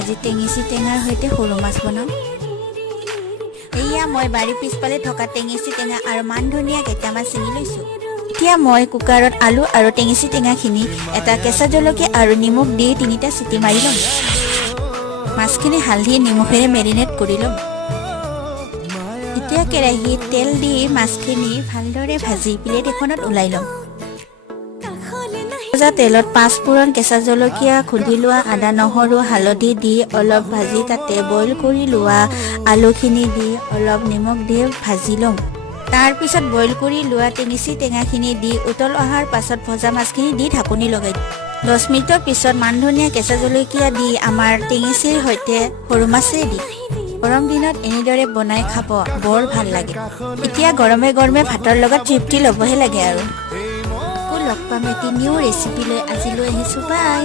আজি টেঙেচি টেঙাৰ সৈতে সৰু মাছ বনাম। এয়া মই বাৰীৰ পিছফালে থকা টেঙেচি টেঙা আৰু মান ধনিয়া কেইটামান ছিঙি লৈছোঁ। এতিয়া মই কুকাৰত আলু আৰু টেঙেচি টেঙাখিনি এটা কেঁচা জলকীয়া আৰু নিমখ দি 3টা চিটি মাৰি ল'ম। মাছখিনি হালধি নিমখেৰে মেৰিনেট কৰি ল'ম। এতিয়া কেৰাহীত তেল দি মাছখিনি ভালদৰে ভাজি প্লেট এখনত ওলাই ল'ম। ভজা তেলত 5 ফুৰণ, কেঁচা জলকীয়া, খুন্দি লোৱা আদা নহৰু হালধি দি অলপ ভাজি তাতে বইল কৰি লোৱা আলুখিনি দি অলপ নিমখ দি ভাজি ল'ম। তাৰপিছত বইল কৰি লোৱা টেঙেচি টেঙাখিনি দি উতল অহাৰ পাছত ভজা মাছখিনি দি ঢাকনি লগাই দিম। 10 মিনিটৰ পিছত মান ধনিয়া, কেঁচা জলকীয়া দি আমাৰ টেঙেচিৰ সৈতে সৰু মাছ ৰেডি। গৰম দিনত এনেদৰে বনাই খাব বৰ ভাল লাগে। এতিয়া গৰমে গৰমে ভাতৰ লগত তৃপ্তি ল'বহে লাগে আৰু। আকৌ লগ পাম এটি নিউ ৰেচিপি লৈ। আজিলৈ আহিছোঁ, বাই।